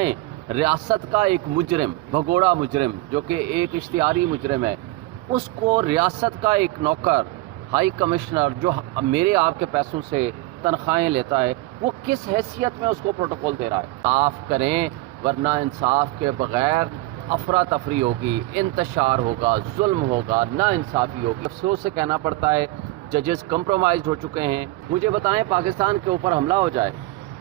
बताएं, रियासत का एक मुजरिम, भगोड़ा मुजरिम जो कि एक इश्तिहारी मुजरिम है, उसको रियासत का एक नौकर, हाई कमिश्नर जो मेरे आपके पैसों से तनख्वाहें लेता है, वो किस हैसियत में उसको प्रोटोकॉल दे रहा है? साफ करें, वरना इंसाफ के बगैर अफरा तफरी होगी, इंतशार होगा, जुल्म होगा, ना इंसाफी होगी। अफसोस से कहना पड़ता है जजेस कंप्रोमाइज हो चुके हैं। मुझे बताएं, पाकिस्तान के ऊपर हमला हो जाए,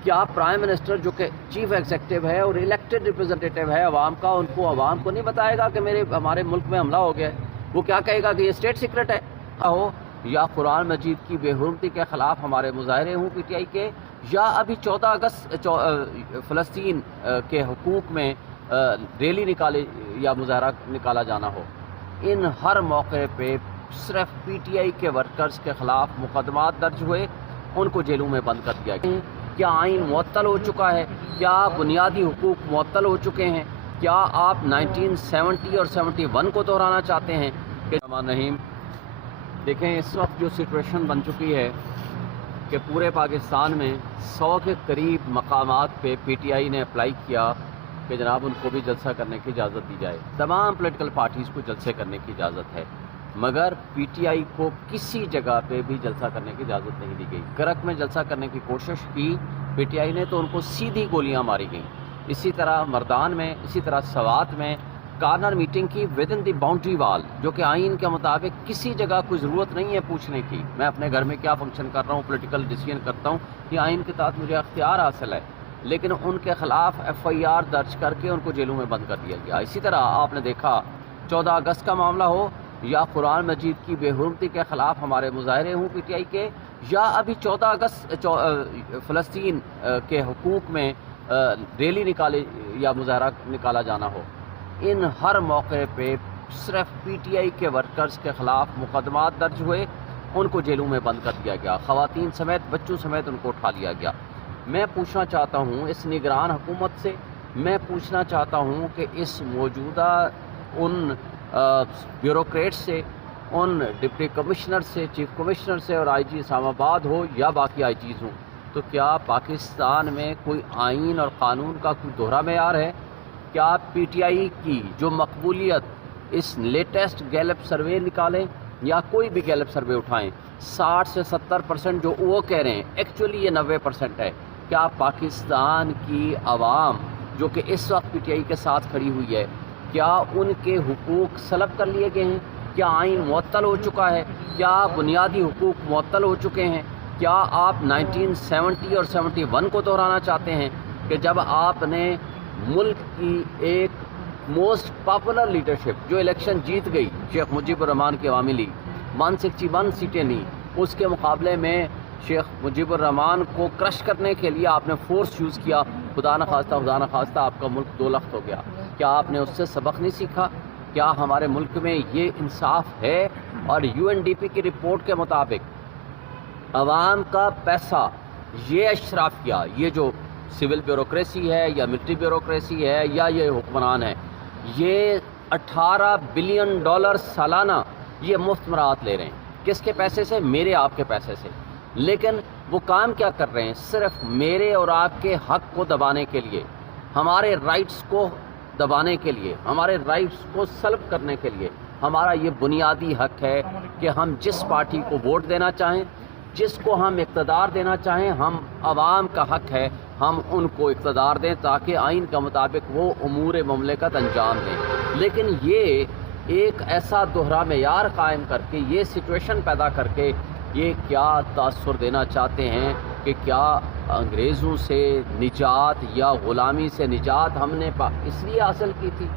क्या प्राइम मिनिस्टर जो कि चीफ एग्जीक्यूटिव है और इलेक्टेड रिप्रेजेंटेटिव है अवाम का, उनको अवाम को नहीं बताएगा कि हमारे मुल्क में हमला हो गया है? वो क्या कहेगा कि ये स्टेट सीक्रेट है हो, या कुरान मजीद की बेहुरमती के ख़िलाफ़ हमारे मुजाहरे हों पीटीआई के, या अभी 14 अगस्त फ़लस्तीन के हुकूक में रैली निकाले या मुजाहरा निकाला जाना हो। इन हर मौके पे सिर्फ पीटीआई के वर्कर्स के ख़िलाफ़ मुकदमात दर्ज हुए, उनको जेलों में बंद कर दिया गया। क्या आइन मुअत्तल हो चुका है? क्या बुनियादी हुकूक मुअत्तल हो चुके हैं? क्या आप 1970 और 71 को दोहराना चाहते हैं? नहीं, देखें, इस वक्त जो सिचुएशन बन चुकी है कि पूरे पाकिस्तान में 100 के करीब मकामात पे पीटीआई ने अप्लाई किया कि जनाब उनको भी जलसा करने की इजाज़त दी जाए। तमाम पॉलिटिकल पार्टीज़ को जलसे करने की इजाज़त है, मगर पीटीआई को किसी जगह पे भी जलसा करने की इजाज़त नहीं दी गई। करक में जलसा करने की कोशिश की पीटीआई ने तो उनको सीधी गोलियां मारी गईं। इसी तरह मर्दान में, इसी तरह सवात में कार्नर मीटिंग की with in the boundary wall, जो कि आइन के मुताबिक किसी जगह कोई ज़रूरत नहीं है पूछने की, मैं अपने घर में क्या फंक्शन कर रहा हूँ, पॉलिटिकल डिसीजन करता हूँ, ये आइन के तहत मुझे अख्तियार हासिल है। लेकिन उनके ख़िलाफ़ FIR दर्ज करके उनको जेलों में बंद कर दिया गया। इसी तरह आपने देखा 14 अगस्त का मामला हो, या कुरान मजीद की बेहुरमती के ख़िलाफ़ हमारे मुजाहरे हों पीटीआई के, या अभी 14 अगस्त फ़लस्तीन के हुकूक में रैली निकाले या मुजाहरा निकाला जाना हो। इन हर मौके पे सिर्फ पीटीआई के वर्कर्स के ख़िलाफ़ मुकदमात दर्ज हुए, उनको जेलों में बंद कर दिया गया। ख़वातीन समेत, बच्चों समेत उनको उठा लिया गया। मैं पूछना चाहता हूँ इस निगरान हुकूमत से, मैं पूछना चाहता हूँ कि इस मौजूदा उन ब्यूरोक्रेट से, उन डिप्टी कमिश्नर से, चीफ कमिश्नर से, और IG इस्लामाबाद हो या बाकी IGs हों, तो क्या पाकिस्तान में कोई आइन और क़ानून का कोई दोहरा मेयार है? क्या पीटीआई की जो मकबूलियत, इस लेटेस्ट गैलप सर्वे निकालें या कोई भी गैलप सर्वे उठाएं, 60 से 70% जो वो कह रहे हैं, एक्चुअली ये 90% है। क्या पाकिस्तान की आवाम जो कि इस वक्त पीटीआई के साथ खड़ी हुई है, क्या उनके हुकूक सलब कर लिए गए हैं? क्या आइन मुअत्तल हो चुका है? क्या बुनियादी हुकूक मुअत्तल हो चुके हैं? क्या आप 1970 और 71 को दोहराना चाहते हैं कि जब आपने मुल्क की एक मोस्ट पॉपुलर लीडरशिप जो इलेक्शन जीत गई, शेख मुजीबुर रहमान की अवामी लीग 161 सीटें ली, उसके मुकाबले में शेख मुजीबुर रहमान को क्रश करने के लिए आपने फोर्स यूज़ किया, खुदा न खास्ता आपका मुल्क 2 लाख हो गया। क्या आपने उससे सबक नहीं सीखा? क्या हमारे मुल्क में ये इंसाफ है? और UNDP की रिपोर्ट के मुताबिक अवाम का पैसा, ये अशराफिया, ये जो सिविल ब्यूरोक्रेसी है या मिलिट्री ब्यूरोक्रेसी है या ये हुक्मरान है, ये $18 बिलियन सालाना ये मुफ्त मराहत ले रहे हैं। किसके पैसे से? मेरे आपके पैसे से। लेकिन वो काम क्या कर रहे हैं? सिर्फ मेरे और आपके हक को दबाने के लिए, हमारे राइट्स को दबाने के लिए, हमारे राइट्स को सल्ब करने के लिए। हमारा ये बुनियादी हक है कि हम जिस पार्टी को वोट देना चाहें, जिसको हम इक़्तिदार देना चाहें, हम आवाम का हक है हम उनको इक़्तिदार दें ताकि आइन के मुताबिक वो उमूर मुमलिकत अंजाम दें। लेकिन ये एक ऐसा दोहरा मेयार कायम करके, ये सिचुएशन पैदा करके, ये क्या तासुर देना चाहते हैं कि क्या अंग्रेज़ों से निजात या ग़ुलामी से निजात हमने इसलिए हासिल की थी?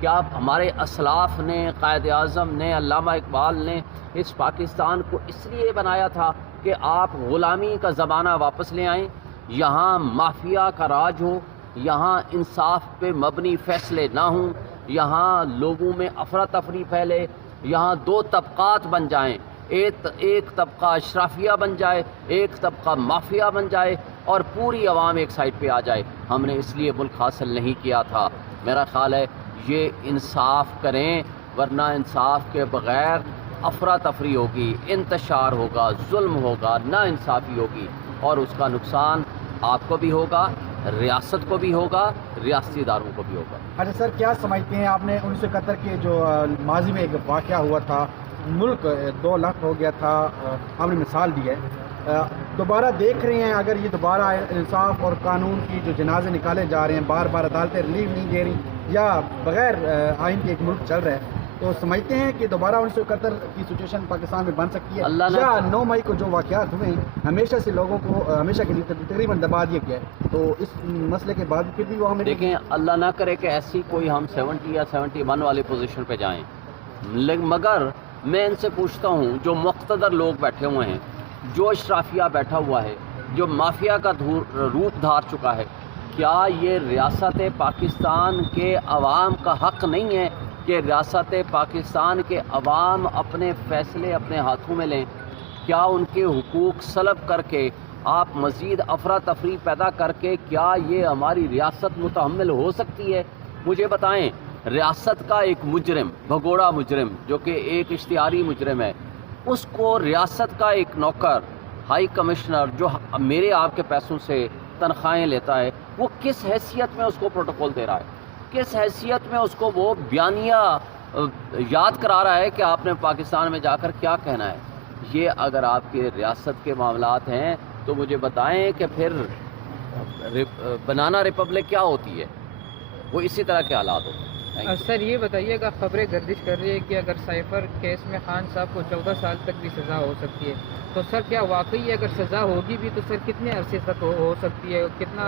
क्या हमारे असलाफ़ ने, क़ायद आज़म ने, अल्लामा इकबाल ने इस पाकिस्तान को इसलिए बनाया था कि आप ग़ुलामी का ज़माना वापस ले आएँ, यहाँ माफिया का राज हो, यहाँ इंसाफ पे मबनी फ़ैसले ना हों, यहाँ लोगों में अफरा तफरी फैले, यहाँ 2 तबक़ात बन जाएँ, एक तबका अशराफिया बन जाए, एक तबका माफिया बन जाए और पूरी आवाम एक साइड पे आ जाए। हमने इसलिए मुल्क हासिल नहीं किया था। मेरा ख़्याल है ये इंसाफ करें, वरना इंसाफ के बग़ैर अफरा तफरी होगी, इंतशार होगा, जुल्म होगा, ना इंसाफ़ी होगी और उसका नुकसान आपको भी होगा, ریاست کو بھی ہوگا، ریاستی اداروں کو بھی ہوگا۔ اچھا سر، کیا سمجھتے ہیں آپ نے 1971 کے جو ماضی میں ایک واقعہ ہوا تھا، ملک 2 لاکھ ہو گیا تھا، آپ نے مثال دی ہے، دوبارہ دیکھ رہے ہیں اگر یہ دوبارہ انصاف اور قانون کی جو جنازے نکالے جا رہے ہیں، بار بار عدالتیں ریلیو نہیں دے رہی یا بغیر آئین کے ایک ملک چل رہا ہے، تو سمجھتے ہیں کہ دوبارہ 1971 کی سچویشن پاکستان میں بن سکتی ہے یا 9 مئی کو جو واقعات ہوئے ہیں ہمیشہ سے لوگوں کو ہمیشہ کے لیے تقریباً دبا دیا گیا ہے، تو اس مسئلے کے بعد پھر بھی وہ ہمیں دیکھیں اللہ نہ کرے کہ ایسی کوئی ہم 70 یا 71 والی پوزیشن پہ جائیں، مگر میں ان سے پوچھتا ہوں جو مقتدر لوگ بیٹھے ہوئے ہیں، جو اشرافیہ بیٹھا ہوا ہے، جو مافیا کا روپ دھار چکا ہے، کیا یہ ریاست پاکستان کے عوام کا حق نہیں ہے کہ ریاست پاکستان کے عوام اپنے فیصلے اپنے ہاتھوں میں لیں؟ کیا ان کے حقوق سلب کر کے آپ مزید افراتفری پیدا کر کے کیا یہ ہماری ریاست متحمل ہو سکتی ہے؟ مجھے بتائیں، ریاست کا ایک مجرم، بھگوڑا مجرم جو کہ ایک اشتہاری مجرم ہے، اس کو ریاست کا ایک نوکر، ہائی کمشنر جو میرے آپ کے پیسوں سے تنخواہیں لیتا ہے، وہ کس حیثیت میں اس کو پروٹوکول دے رہا ہے؟ کس حیثیت میں اس کو وہ بیانیہ یاد کرا رہا ہے کہ آپ نے پاکستان میں جا کر کیا کہنا ہے؟ یہ اگر آپ کے ریاست کے معاملات ہیں تو مجھے بتائیں کہ پھر بنانا ریپبلک کیا ہوتی ہے؟ وہ اسی طرح کے حالات ہوتے ہیں۔ سر یہ بتائیے گا، خبریں گردش کر رہی ہے کہ اگر سائفر کیس میں خان صاحب کو 14 سال تک بھی سزا ہو سکتی ہے، تو سر کیا واقعی اگر سزا ہوگی بھی تو سر کتنے عرصے تک ہو سکتی ہے؟ کتنی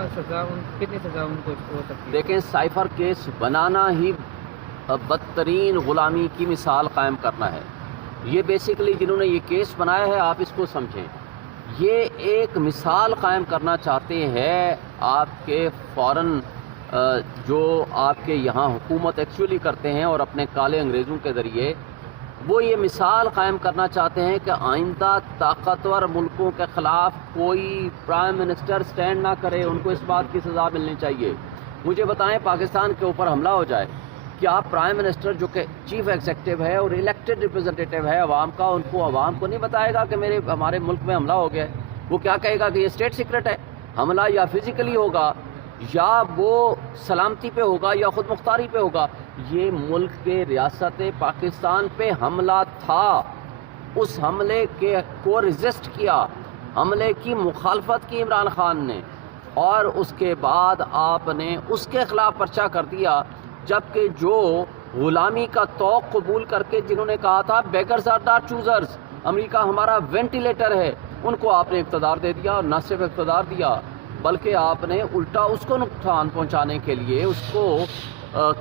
سزا ان کو ہو سکتی ہے؟ دیکھیں، سائفر کیس بنانا ہی بدترین غلامی کی مثال قائم کرنا ہے۔ یہ بیسیکلی جنہوں نے یہ کیس بنایا ہے، آپ اس کو سمجھیں، یہ ایک مثال قائم کرنا چاہتے ہیں آپ کے فورن جو آپ کے یہاں حکومت ایکچولی کرتے ہیں اور اپنے کالے انگریزوں کے ذریعے، وہ یہ مثال قائم کرنا چاہتے ہیں کہ آئندہ طاقتور ملکوں کے خلاف کوئی پرائم منسٹر سٹینڈ نہ کرے، ان کو اس بات کی سزا ملنی چاہیے۔ مجھے بتائیں، پاکستان کے اوپر حملہ ہو جائے، کیا پرائم منسٹر جو کہ چیف ایگزیکٹو ہے اور الیکٹڈ ریپرزنٹیٹو ہے عوام کا، ان کو عوام کو نہیں بتائے گا کہ ہمارے ملک میں حملہ ہو گیا ہے؟ وہ کیا کہے گا کہ یہ اسٹیٹ سیکرٹ ہے؟ حملہ یا فزیکلی ہوگا یا وہ سلامتی پہ ہوگا یا خود مختاری پہ ہوگا۔ یہ ملک کے ریاست پاکستان پہ حملہ تھا، اس حملے کو ریزسٹ کیا، حملے کی مخالفت کی عمران خان نے، اور اس کے بعد آپ نے اس کے خلاف پرچہ کر دیا، جبکہ جو غلامی کا توق قبول کر کے جنہوں نے کہا تھا بیگرز آر ناٹ چوزرز، امریکہ ہمارا وینٹیلیٹر ہے، ان کو آپ نے اقتدار دے دیا، اور نہ صرف اقتدار دیا بلکہ آپ نے الٹا اس کو نقصان پہنچانے کے لیے اس کو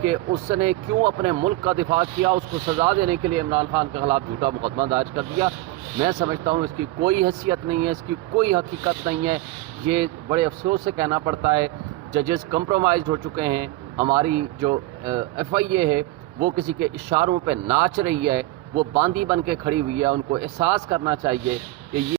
کہ اس نے کیوں اپنے ملک کا دفاع کیا، اس کو سزا دینے کے لیے عمران خان کے خلاف جھوٹا مقدمہ دائر کر دیا۔ میں سمجھتا ہوں اس کی کوئی حیثیت نہیں ہے، اس کی کوئی حقیقت نہیں ہے۔ یہ بڑے افسوس سے کہنا پڑتا ہے، ججز کمپرومائزڈ ہو چکے ہیں، ہماری جو ایف آئی اے ہے وہ کسی کے اشاروں پہ ناچ رہی ہے، وہ باندھی بن کے کھڑی ہوئی ہے۔ ان کو احساس کرنا چاہیے کہ یہ